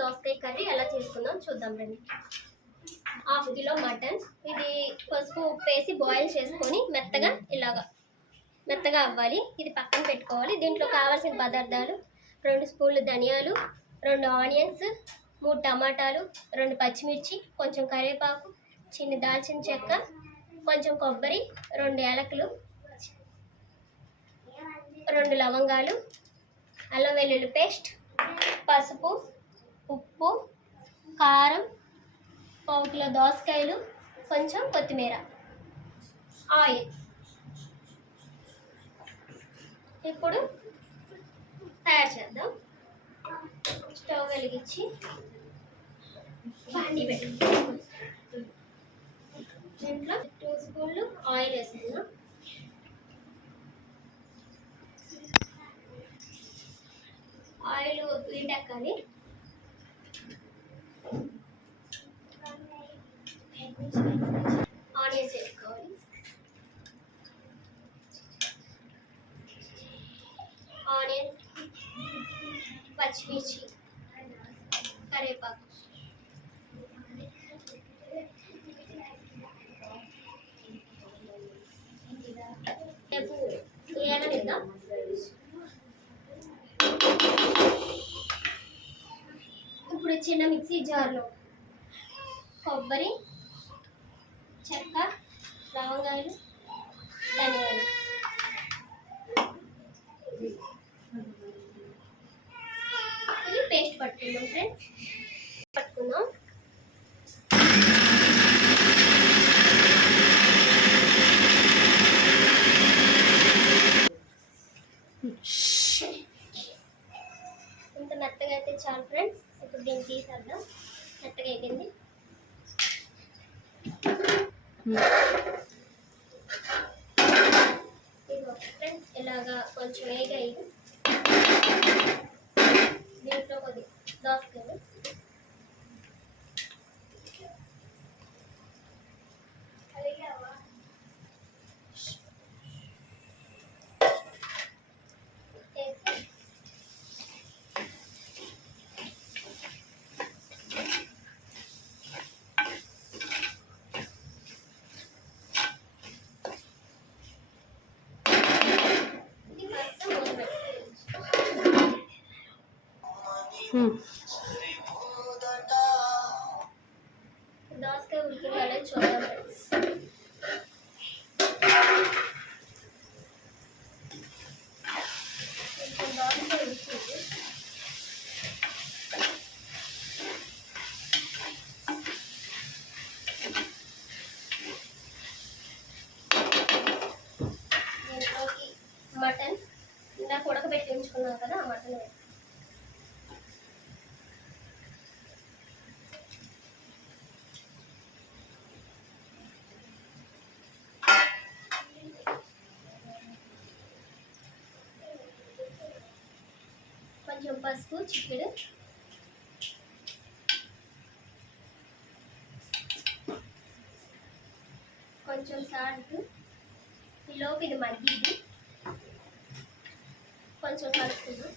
దోసకాయ కర్రీ ఎలా చేసుకుందాం చూద్దాం రండి. 1/2 కిలో మటన్, ఇది పసుపు ఉప్పు వేసి బాయిల్ చేసుకొని మెత్తగా అవ్వాలి. ఇది పక్కన పెట్టుకోవాలి. దీంట్లో కావాల్సిన పదార్థాలు 2 స్పూన్లు ధనియాలు, 2 ఆనియన్స్, 3 టమాటాలు, 2 పచ్చిమిర్చి, కొంచెం కరివేపాకు, చిన్న దాల్చిన చెక్క, కొంచెం కొబ్బరి, 2 యాలకులు, 2 లవంగాలు, అల్లం వెల్లుల్లి పేస్ట్, పసుపు, ఉప్పు, కారం, 1/2 కిలో దోసకాయలు, కొంచెం కొత్తిమీర, ఆయిల్. ఇప్పుడు తయారు చేద్దాం. స్టవ్ వెలిగించి బాండీ పెట్టుకుందాం. దీంట్లో 2 స్పూన్లు ఆయిల్ వేసుకుందాం. ఆయిల్ వీటెక్కాలి. ఆనియన్స్ వేసుకోవాలి. ఆనియన్స్, పచ్చిమిర్చి, కరివేపాకు, వేగనిద్దాం. ఇప్పుడు చిన్న మిక్సీ జార్లో కొబ్బరి, చెక్క, లవంగాలు, ధనియాలు, ఇది పేస్ట్ పట్టుకుందాం ఫ్రెండ్స్. పట్టుకుందాం. ఇంత మెత్తగా అయితే చాలు ఫ్రెండ్స్. ఇప్పుడు దీన్ని తీసేద్దాం. మెత్తగా అయిపోయింది. ఫ్రెండ్స్ ఇలాగా కొంచెం వేగాయి. దీంట్లో కొద్ది దోసకాయలు, దోసకాయ ఉడికిందో చూద్దాం. దోసకాయ ఉడికింది. దీంట్లోకి మటన్ ఇందాక ఉడకబెట్టి ఉంచుకున్నాం కదా, ఆ మటన్ వేస్తాం. కొంచెం పసుపు, చికెడు, కొంచెం సాల్ట్, ఈలోపు ఇది మగ్గిది. కొంచెం కలుపుకుందాం.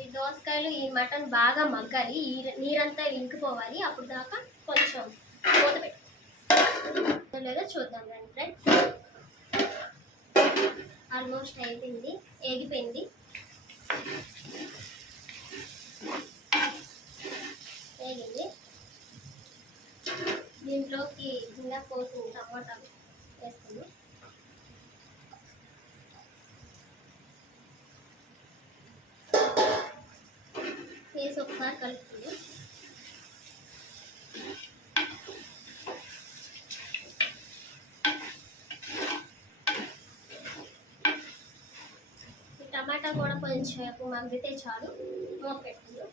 ఈ దోసకాయలు, ఈ మటన్ బాగా మగ్గాలి. నీరంతా ఇంకిపోవాలి. అప్పుడు దాకా కొంచెం మూత పెట్టి లేదో చూద్దాం రండి ఫ్రెండ్స్. ఆల్మోస్ట్ అయిపోయింది, ఏగిపోయింది. ఏగింది. దీంట్లోకి ఇంకా కోసిన టమాటాలు వేసుకుందాం. వేసి ఒకసారి కలుపుకుందాం. టమాటా కూడా కొంచెం ఎక్కువ మగ్గితే చాలు. మూత పెట్టుకుందాం.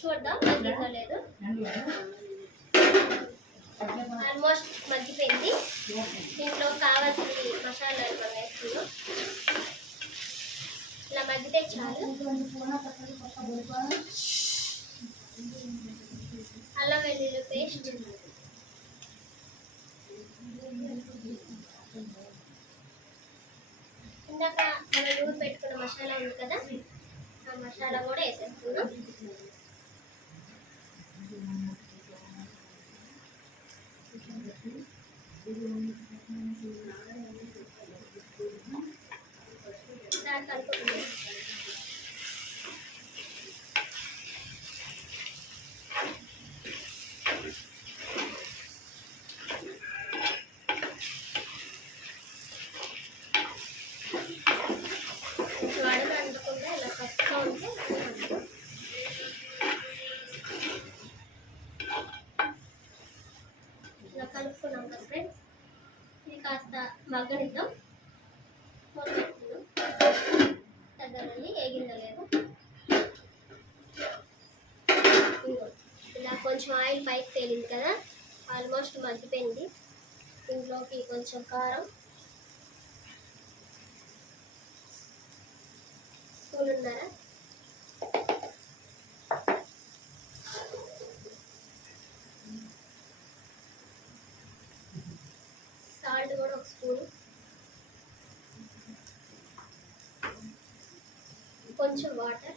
చూద్దాం మగ్గిందో లేదు. ఆల్మోస్ట్ మగ్గిపోయింది. దీంట్లో కావాల్సిన మసాలాలు మనం వేస్తున్నాం. ఇలా మగ్గితే చాలు. అల్లం వెల్లుల్లి పేస్ట్, ఇందాక మనం నూనె పెట్టుకున్న మసాలా ఉంది కదా, ఆ మసాలా కూడా వేసేస్తున్నాం. దాన్ని కలుపుకుందాం. వడలు అందుకుండా ఇలా పచ్చిగా ఉంటే ఇలా కలుపుకున్నాం కదా ఫ్రెండ్స్. ఇది కాస్త మగ్గనిద్దాం. మొదలెట్టుకుందాం. దగ్గరని ఏగిందో లేదు. ఇలా కొంచెం ఆయిల్ పైకి తేలింది కదా, ఆల్మోస్ట్ మగ్గిపోయింది. ఇంట్లోకి కొంచెం కారం, స్పూనున్నర, సాల్ట్ కూడా ఒక స్పూను, కొంచెం వాటర్,